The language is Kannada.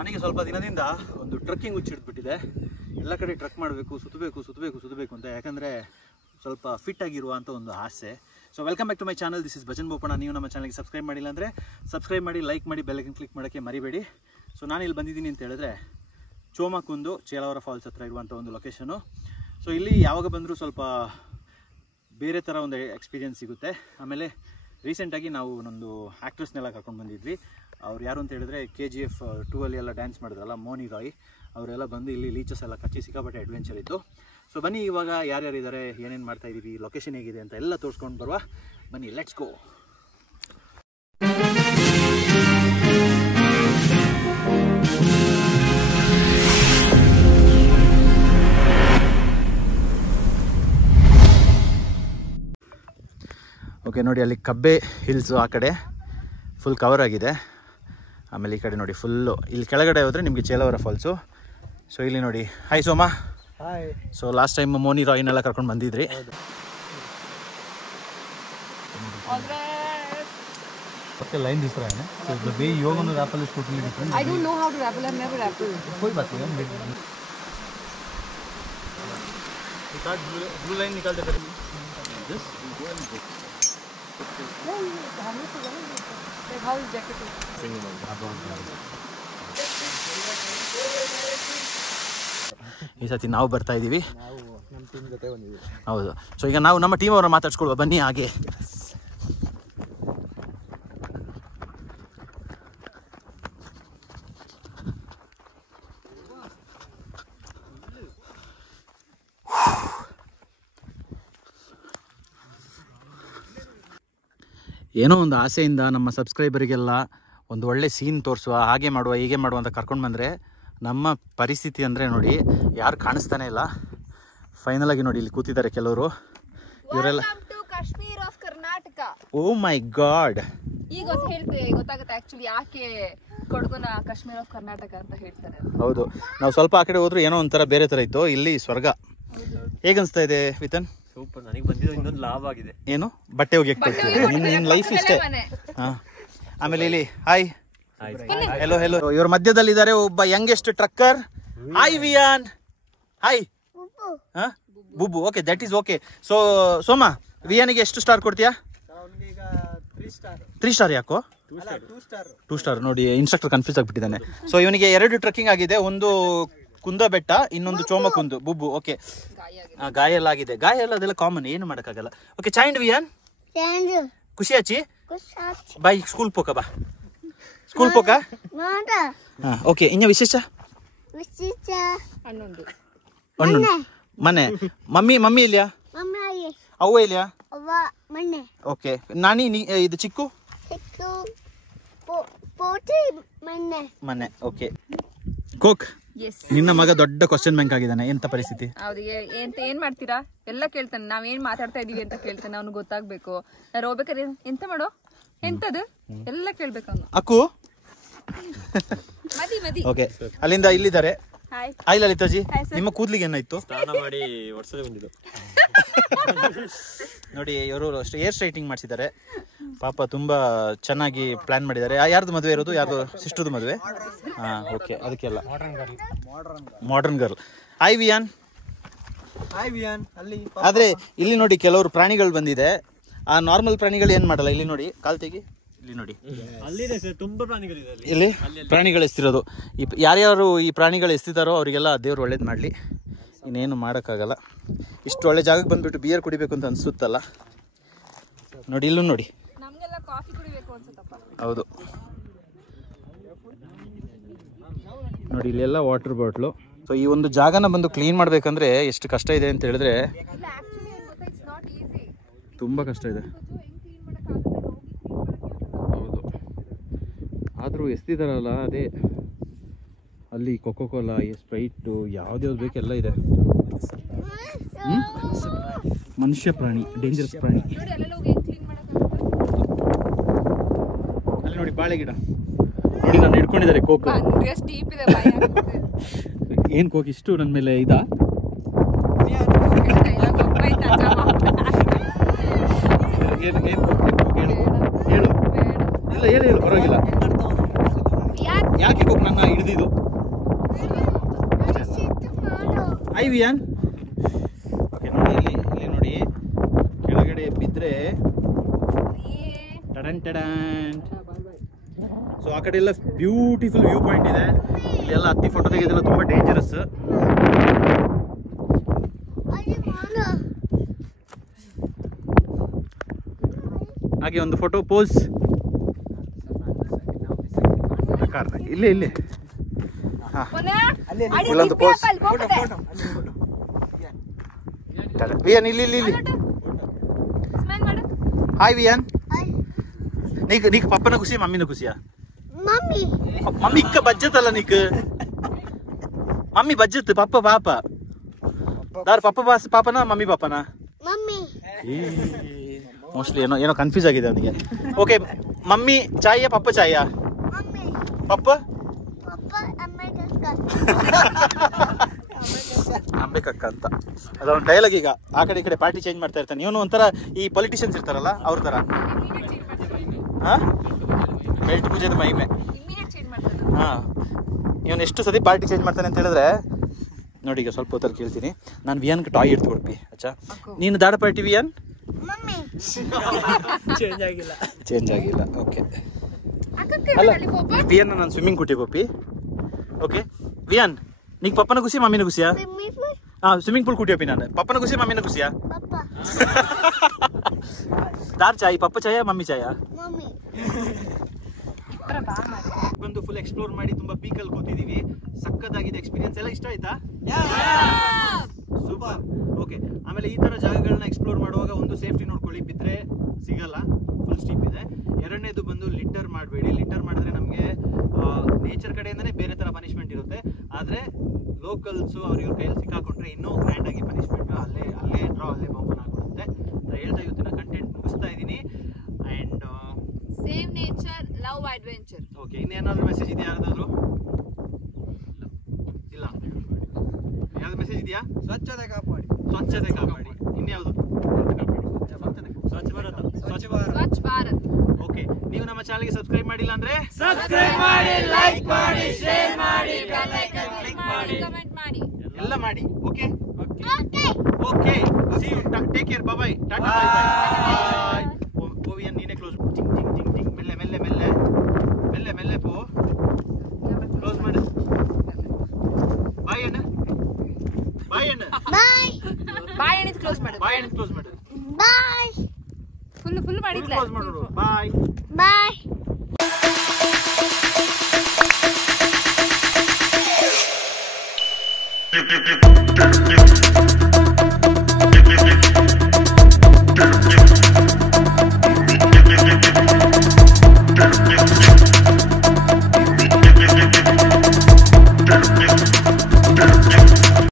ನನಗೆ ಸ್ವಲ್ಪ ದಿನದಿಂದ ಒಂದು ಟ್ರಕ್ಕಿಂಗ್ ಹುಚ್ಚಿಡ್ಬಿಟ್ಟಿದೆ. ಎಲ್ಲ ಕಡೆ ಟ್ರಕ್ ಮಾಡಬೇಕು, ಸುತ್ತಬೇಕು ಅಂತ, ಯಾಕಂದರೆ ಸ್ವಲ್ಪ ಫಿಟ್ ಆಗಿರುವಂಥ ಒಂದು ಆಸೆ. So welcome back to my channel, this is Bhajan Bopanna. ನೀವು ನಮ್ಮ ಚಾನಲ್ಗೆ ಸಬ್ಸ್ಕ್ರೈಬ್ ಮಾಡಿಲ್ಲ ಅಂದರೆ ಸಬ್ಸ್ಕ್ರೈಬ್ ಮಾಡಿ, ಲೈಕ್ ಮಾಡಿ, ಬೆಲ್ ಐಕನ್ ಕ್ಲಿಕ್ ಮಾಡೋಕ್ಕೆ ಮರಿಬೇಡಿ. ಸೊ ನಾನು ಇಲ್ಲಿ ಬಂದಿದ್ದೀನಿ ಅಂತ ಹೇಳಿದ್ರೆ ಚೋಮಕುಂದು ಚೇಲಾವರ ಫಾಲ್ಸ್ ಹತ್ರ ಇರುವಂಥ ಒಂದು ಲೊಕೇಶನು. ಸೊ ಇಲ್ಲಿ ಯಾವಾಗ ಬಂದರೂ ಸ್ವಲ್ಪ ಬೇರೆ ಥರ ಒಂದು ಎಕ್ಸ್ಪೀರಿಯೆನ್ಸ್ ಸಿಗುತ್ತೆ. ಆಮೇಲೆ ರೀಸೆಂಟಾಗಿ ನಾವು ನಮ್ಮದು ಆ್ಯಕ್ಟ್ರೆಸ್ನೆಲ್ಲ ಕರ್ಕೊಂಡು ಬಂದಿದ್ವಿ. ಅವ್ರು ಯಾರು ಅಂತ ಹೇಳಿದ್ರೆ KGF 2 ಅಲ್ಲಿ ಎಲ್ಲ ಡ್ಯಾನ್ಸ್ ಮಾಡಿದ್ರಲ್ಲ, ಮೋನಿ ರಾಯ್ ಅವರೆಲ್ಲ ಬಂದು ಇಲ್ಲಿ ಲೀಚಸ್ ಎಲ್ಲ ಕಚ್ಚಿ ಸಿಕ್ಕಾಪಟ್ಟೆ ಅಡ್ವೆಂಚರ್ ಇತ್ತು. ಸೊ ಬನ್ನಿ, ಇವಾಗ ಯಾರ್ಯಾರಿದ್ದಾರೆ, ಏನೇನು ಮಾಡ್ತಾ ಇದ್ದೀವಿ, ಲೊಕೇಶನ್ ಹೇಗಿದೆ ಅಂತ ಎಲ್ಲ ತೋರಿಸ್ಕೊಂಡು ಬರುವ. ಬನ್ನಿ, ಲೆಟ್ಸ್ ಗೋ. ಓಕೆ ನೋಡಿ, ಅಲ್ಲಿ ಕಬ್ಬೆ ಹಿಲ್ಸು ಆ ಕಡೆ ಫುಲ್ ಕವರ್ ಆಗಿದೆ. ಆಮೇಲೆ ಈ ಕಡೆ ನೋಡಿ ಫುಲ್ಲು, ಇಲ್ಲಿ ಕೆಳಗಡೆ ಹೋದರೆ ನಿಮಗೆ ಚೇಲಾವರ ಫಾಲ್ಸು. ಸೊ ಇಲ್ಲಿ ನೋಡಿ, hi Soma. Hi. So last time Moni ರಾಯ್ನೆಲ್ಲ ಕರ್ಕೊಂಡು ಬಂದಿದ್ರಿ. आपके लाइन दिख रहा है ना, so the way you are going to rappel is totally different. I don't know how to rappel. I've never rappelled. कोई बात नहीं है. ब्लू लाइन निकालते फिर This Like how is jacket? ಈ ಸತಿ ನಾವು ಬರ್ತಾ ಇದ್ದೀವಿ. ನಾವು ನಮ್ಮ ಟೀಮ್ ಜೊತೆ ಬಂದಿದ್ದೀವಿ. ಹೌದು. ಸೊ ಈಗ ನಾವು ನಮ್ಮ ಟೀಮ್ ಅವರ ಮಾತಾಡ್ಸ್ಕೊಳ್ವಾ, ಬನ್ನಿ ಹಾಗೆ. ಏನೋ ಒಂದು ಆಸೆಯಿಂದ ನಮ್ಮ ಸಬ್ಸ್ಕ್ರೈಬರಿಗೆಲ್ಲ ಒಂದು ಒಳ್ಳೆ ಸೀನ್ ತೋರಿಸುವ, ಹಾಗೆ ಮಾಡುವ, ಹೀಗೆ ಮಾಡುವ ಅಂತ ಕರ್ಕೊಂಡು ಬಂದರೆ ನಮ್ಮ ಪರಿಸ್ಥಿತಿ ಅಂದರೆ ನೋಡಿ, ಯಾರು ಕಾಣಿಸ್ತಾನೆ ಇಲ್ಲ. ಫೈನಲ್ ಆಗಿ ನೋಡಿ, ಇಲ್ಲಿ ಕೂತಿದ್ದಾರೆ ಕೆಲವರು. ಇವರೆಲ್ಲ Kashmir of Karnataka. Oh my god. ಈಗ ಗೊತ್ತಾಗುತ್ತೆ ಆಕ್ಚುಲಿ ಯಾಕೆ ಕೊಡಗುನ ಕಾಶ್ಮೀರ್ ಆಫ್ ಕರ್ನಾಟಕ ಅಂತ ಹೇಳ್ತಾರೆ. ಹೌದು, ನಾವು ಸ್ವಲ್ಪ ಆ ಕಡೆ ಹೋದ್ರು ಏನೋ ಒಂಥರ ಬೇರೆ ಥರ ಇತ್ತು. ಇಲ್ಲಿ ಸ್ವರ್ಗ. ಹೇಗನ್ಸ್ತಾ ಇದೆ ವಿತನ್? ಸೂಪರ್. ನನಗೆ ಬಂದಿದ್ದು ಇನ್ನೊಂದು ಲಾಭ ಆಗಿದೆ. ಏನು ಬಟ್ಟೆ ಹೋಗಿ ನಿನ್ನ ಲೈಫ್ ಇಷ್ಟೇ. ಹಾಂ. ಆಮೇಲೆ ಇಲ್ಲಿ ಹಾಯ್, ಹೆಲೋ ಹೆಲೋ. ಇವ್ರ ಮಧ್ಯದಲ್ಲಿದ್ದಾರೆ ಒಬ್ಬ youngest trucker. Hi Viaan. Hi. ಹಾಂ, Bubbu. Okay, that is okay. So Soma, ವಿಯಾನಿಗೆ ಎಷ್ಟು ಸ್ಟಾರ್ ಕೊಡ್ತೀಯಾ? 3 ಸ್ಟಾರ್. ಯಾಕೋ 2 ಸ್ಟಾರ್? ನೋಡಿ, ಇನ್ಸ್ಟ್ರಕ್ಟರ್ ಕನ್ಫ್ಯೂಸ್ ಆಗಿಬಿಟ್ಟಿದ್ದಾನೆ. ಸೊ ಇವನಿಗೆ 2 ಟ್ರಕ್ಕಿಂಗ್ ಆಗಿದೆ, ಒಂದು ಕುಂದ ಬೆಟ್ಟ, ಇನ್ನೊಂದು ಚೋಮಕುಂದು. ಬುಬ್ಬು ಓಕೆ, ಗಾಯ ಎಲ್ಲ ಆಗಿದೆ. ಗಾಯ ಎಲ್ಲ ಅದೆಲ್ಲ ಕಾಮನ್, ಏನು ಮಾಡೋಕ್ಕಾಗಲ್ಲ. ಓಕೆ, ಚೈಂಡ್ ವಿಯಾನ್ ಖುಷಿ ಆಚಿ ಬಾಯ್. ಸ್ಕೂಲ್ ಪೋಕ ಬಾ, ಸ್ಕೂಲ್ ಪೋಕ. ಹಾಂ, ಓಕೆ. ಇನ್ನ ವಿಶೇಷ ಹಣ್ಣು ಮನೆ. ಮಮ್ಮಿ ಇಲ್ಯಾ? ಅವ್ವ ಇಲ್ಯಾ? ಓಕೆ. ನಾನಿ ಇದು ಚಿಕ್ಕು ಮನೆ. ಓಕೆ. ಕೋಕ್, ನಿನ್ನ ಮಗ ದೊಡ್ಡ ಕ್ವಶನ್ ಬ್ಯಾಂಕ್ ಆಗಿದ್ದಾನೆ. ಎಂತ ಪರಿಸ್ಥಿತಿ? ಹೌದು. ಏನ್ ಮಾಡ್ತೀರಾ ಎಲ್ಲ ಕೇಳ್ತಾನೆ. ನಾವೇನ್ ಮಾತಾಡ್ತಾ ಇದೀವಿ ಅಂತ ಕೇಳ್ತಾನೆ. ಅವ್ನಿಗೆ ಗೊತ್ತಾಗ್ಬೇಕು. ನಾನು ಹೋಗ್ಬೇಕಾದ್ರೆ ಎಂತ ಮಾಡೋ, ಎಂತದು ಎಲ್ಲ ಕೇಳ್ಬೇಕು ಅವನು. ಅಕ್ಕು. ಮದಿ. ಓಕೆ, ಅಲ್ಲಿಂದ ಇಲ್ಲಿದ್ದಾರೆ. ಹಾಯ್. ಹಾಯ್ ಲಲಿತಾಜಿ. ನಿಮ್ಮ ಕೂದ್ಲಿಗೆ ಏನಾಯ್ತು? ಸ್ನಾನ ಮಾಡಿ ವರ್ಷದ ಬಂದಿದ್ದು. ನೋಡಿ, ಇವರು ಅಷ್ಟೇ ಏರ್ ಸ್ಟ್ರೈಟಿಂಗ್ ಮಾಡಿಸಿದ್ದಾರೆ. ಪಾಪ ತುಂಬಾ ಚೆನ್ನಾಗಿ ಪ್ಲಾನ್ ಮಾಡಿದ್ದಾರೆ. ಯಾರ್ದು ಮದುವೆ ಇರೋದು? ಯಾರ್ದು ಸಿಸ್ಟರ್ದು ಮದುವೆ? ಹಾಂ, ಓಕೆ. ಅದಕ್ಕೆಲ್ಲ ಮಾಡರ್ನ್ ಗರ್ಲ್. ಹಾಯ್ ವಿಯಾನ್. ಅಲ್ಲಿ ಆದ್ರೆ ಇಲ್ಲಿ ನೋಡಿ, ಕೆಲವರು ಪ್ರಾಣಿಗಳು ಬಂದಿದೆ. ಆ ನಾರ್ಮಲ್ ಪ್ರಾಣಿಗಳು ಏನ್ ಮಾಡಲ್ಲ. ಇಲ್ಲಿ ನೋಡಿ, ಕಾಲ್ ತೆಗಿ. ಇಲ್ಲಿ ನೋಡಿ, ಅಲ್ಲಿದೆ ಸರ್, ತುಂಬಾ ಪ್ರಾಣಿಗಳಿದೆ ಇಲ್ಲಿ ಪ್ರಾಣಿಗಳು ಎಸ್ತಿರೋದು. ಯಾರ್ಯಾರು ಈ ಪ್ರಾಣಿಗಳು ಎಸ್ತಿದಾರೋ ಅವರಿಗೆಲ್ಲ ದೇವ್ರು ಒಳ್ಳೇದು ಮಾಡಲಿ. ಇನ್ನೇನು ಮಾಡೋಕ್ಕಾಗಲ್ಲ. ಇಷ್ಟು ಒಳ್ಳೆ ಜಾಗಕ್ಕೆ ಬಂದ್ಬಿಟ್ಟು ಬಿಯರ್ ಕುಡಿಬೇಕು ಅಂತ ಅನಿಸುತ್ತಲ್ಲ. ನೋಡಿ, ಇಲ್ಲೂ ನೋಡಿ. ನಮ್ಗೆಲ್ಲ ಕಾಫಿ ಕುಡಿಬೇಕು ಅನ್ಸುತ್ತಪ್ಪ. ಹೌದು ನೋಡಿ, ಇಲ್ಲೆಲ್ಲ ವಾಟರ್ ಬಾಟ್ಲು. ಸೊ ಈ ಒಂದು ಜಾಗನ ಬಂದು ಕ್ಲೀನ್ ಮಾಡಬೇಕಂದ್ರೆ ಎಷ್ಟು ಕಷ್ಟ ಇದೆ ಅಂತ ಹೇಳಿದ್ರೆ ತುಂಬ ಕಷ್ಟ ಇದೆ. ಹೌದು, ಆದರೂ ಎಸ್ತಿದಾರಲ್ಲ, ಅದೇ ಅಲ್ಲಿ ಕೊಕೋ ಕೋಲಾ, ಸ್ಪ್ರೈಟು, ಯಾವ್ದ್ಯಾವ್ದು ಬೇಕೆಲ್ಲ ಇದೆ. ಮನುಷ್ಯ ಪ್ರಾಣಿ, ಡೇಂಜರಸ್ ಪ್ರಾಣಿ. ಅಲ್ಲಿ ನೋಡಿ, ಬಾಳೆ ಗಿಡ ನೋಡಿ, ನಾನು ಹಿಡ್ಕೊಂಡಿದ್ದಾರೆ ಕೋಕ್. ಏನ್ ಕೋಕ್ ಇಷ್ಟು ನನ್ನ ಮೇಲೆ ಇದಾ? ಹೇಳು, ಇಲ್ಲ ಹೇಳು, ಪರವಾಗಿಲ್ಲ. ಯಾಕೆ ಕೊಕ್ ನನ್ನ ಹಿಡಿದಿದ್ದು ಐ ವಿಯಾನ್ ಓಕೆ ನೋಡಿ ಇಲ್ಲಿ ನೋಡಿ ಕೆಳಗಡೆ ಬಿದ್ದರೆ ಟಡನ್ ಟಡನ್. ಸೊ ಆ ಕಡೆ ಎಲ್ಲ ಬ್ಯೂಟಿಫುಲ್ ವ್ಯೂ ಪಾಯಿಂಟ್ ಇದೆ. ಇಲ್ಲೆಲ್ಲ ಹತ್ತಿ ಫೋಟೋ ತೆಗೆಯೋದೆಲ್ಲ ತುಂಬ ಡೇಂಜರಸ್. ಹಾಗೆ ಒಂದು ಫೋಟೋ ಪೋಸ್ ಇಲ್ಲೇ ಇಲ್ಲೊಂದು ಪೋಸ್. ವಿಯಾನ್ ಇಲ್ಲಿ ಹಾಯ್ ವಿಯಾನ್. నీకు పప్పన ఖుషి మమ్మీన ఖుషియా? మమ్మీ ఇక్క బడ్జెట్ అలా నీకు మమ్మీ బడ్జెట్ పప్ప పాప దారు పప్ప పాపనా మమ్మీ ಪಾಪನಾ? ಮೋಸ್ಟ್ಲಿ ಏನೋ ಕನ್ಫ್ಯೂಸ್ ಆಗಿದೆ ಅವನಿಗೆ. ಓಕೆ ಮಮ್ಮಿ ಚಾಯಾ ಪಪ್ಪ ಚಾಯಾ? ಪಪ್ಪ ಅಂಬೇಕಕ್ಕ ಅಂತ ಅದೊಂದು ಡೈಲಾಗ್. ಈಗ ಆ ಕಡೆ ಈ ಕಡೆ ಪಾರ್ಟಿ ಚೇಂಜ್ ಮಾಡ್ತಾ ಇರ್ತಾನೆ ಇವನು. ಒಂಥರ ಈ ಪೊಲಿಟಿಷಿಯನ್ಸ್ ಇರ್ತಾರಲ್ಲ ಅವ್ರ ಥರ. ಬೆಲ್ಟ್ ಪೂಜೆದ ಮಹಿಮೆ. ಇವನು ಎಷ್ಟು ಸತಿ ಪಾರ್ಟಿ ಚೇಂಜ್ ಮಾಡ್ತಾನೆ ಅಂತ ಹೇಳಿದ್ರೆ ನೋಡಿ. ಈಗ ಸ್ವಲ್ಪ ಹೊತ್ತಲ್ಲಿ ಕೇಳ್ತೀನಿ ನಾನು. ವಿಯಾನ್ಗೆ ಟಾಯ್ ಇಡ್ತು ಕೊಡ್ಬಿ ಅಚ್ಚಾ. ನೀನು ದಾಡ ಪಾರ್ಟಿ ವಿಯಾನ್? ಚೇಂಜ್ ಆಗಿಲ್ಲ ಓಕೆ. ಅಲ್ಲ ವಿಯಾನ್ ನಾನು ಸ್ವಿಮ್ಮಿಂಗ್ ಕುಟ್ಟಿ ಗೋಪಿ. ಓಕೆ ವಿಯಾನ್ నీకు పప్పన ఖుషి మమ్మీన ఖుషియా? స్విమ్మింగ్ పూల్ కుట్టియోపి ನಾನು. పప్పన ఖుషి మమ్మీన ఖుషియా? దార్ చాయ్ పಪ್ಪ ಚಾಯಾ ಮಮ್ಮಿ ಚಾಯಾ? ಬಂದು ಫುಲ್ ಎಕ್ಸ್ಪ್ಲೋರ್ ಮಾಡಿ ತುಂಬಾ ಪೀಕಲ್ಲಿ ಕೂತಿದೀವಿ. ಸಕ್ಕತ್ತಾಗಿದೆ ಎಕ್ಸ್ಪೀರಿಯನ್ಸ್. ಎಲ್ಲ ಇಷ್ಟ ಆಯ್ತಾ? ಸೂಪರ್. ಓಕೆ ಆಮೇಲೆ ಈ ತರ ಜಾಗಗಳನ್ನ ಎಕ್ಸ್ಪ್ಲೋರ್ ಮಾಡುವಾಗ ಒಂದು ಸೇಫ್ಟಿ ನೋಡ್ಕೊಳ್ಳಿ, ಬಿದ್ರೆ ಸಿಗಲ್ಲ, ಫುಲ್ ಸ್ಟೀಪ್ ಇದೆ. ಎರಡನೇದು ಬಂದು ಲಿಟರ್ ಮಾಡಬೇಡಿ. ಲಿಟರ್ ಮಾಡಿದ್ರೆ ನಮಗೆ ನೇಚರ್ ಕಡೆಯಿಂದನೇ ಬೇರೆ ತರ ಪನಿಷ್ಮೆಂಟ್ ಇರುತ್ತೆ. ಆದ್ರೆ ಲೋಕಲ್ಸ್ ಅವ್ರ ಇವ್ರ ಕೈಯಲ್ಲಿ ಸಿಕ್ಕಾಕೊಂಡ್ರೆ ಇನ್ನೂ ಗ್ರ್ಯಾಂಡ್ ಆಗಿ ಪನಿಷ್ಮೆಂಟ್. ಅಲ್ಲೇ ಡ್ರಾ ಅಲ್ಲೇ ಬಹುಮಾನ ಆಗಿರುತ್ತೆ ಅಂತ ಹೇಳ್ತಾ ಇವತ್ತಿನ ಕಂಟೆಂಟ್ ಮುಗಿಸ್ತಾ ಇದ್ದೀನಿ. And save nature love adventure. Okay ಇನ್ನೇನಾದ್ರೂ ಮೆಸೇಜ್ ಇದೆಯಾ? ಯಾರ್ದಾದ್ರು ಇಲ್ಲ? ಯಾವ್ದು ಮೆಸೇಜ್ ಇದೆಯಾ? ಸ್ವಚ್ಛತೆ ಕಾಪಾಡಿ. ಇನ್ಯಾವುದು? ಸ್ವಚ್ಛ ಭಾರತ್. ಓಕೆ ನೀವು ನಮ್ಮ ಚಾನಲ್ಗೆ ಸಬ್ಸ್ಕ್ರೈಬ್ ಮಾಡಿಲ್ಲ ಅಂದ್ರೆ ಸಬ್ಸ್ಕ್ರೈಬ್ ಮಾಡಿ, ಲೈಕ್ ಮಾಡಿ, ಶೇರ್ ಮಾಡಿ, ಬೆಲ್ ಐಕಾನ್ ಕ್ಲಿಕ್ ಮಾಡಿ, ಕಮೆಂಟ್ ಮಾಡಿ, ಎಲ್ಲ ಮಾಡಿ. Okay see you. Take care. Bye tata bye bye. ಓವಿಯನ್ ನೀನೇ ಕ್ಲೋಸ್. ಟಿಂಗ್ ಟಿಂಗ್ ಟಿಂಗ್ ಟಿಂಗ್. ಮೆಲ್ಲೆ ಪೋ ಕ್ಲೋಸ್ ಮಾಡು. ಬಾಯ್ ಅಣ್ಣ ಕ್ಲೋಸ್ ಮಾಡು. ಬಾಯ್ ಫುಲ್ ಮಾಡಿದ್ಲ. ಕ್ಲೋಸ್ ಮಾಡು. ಬಾಯ್.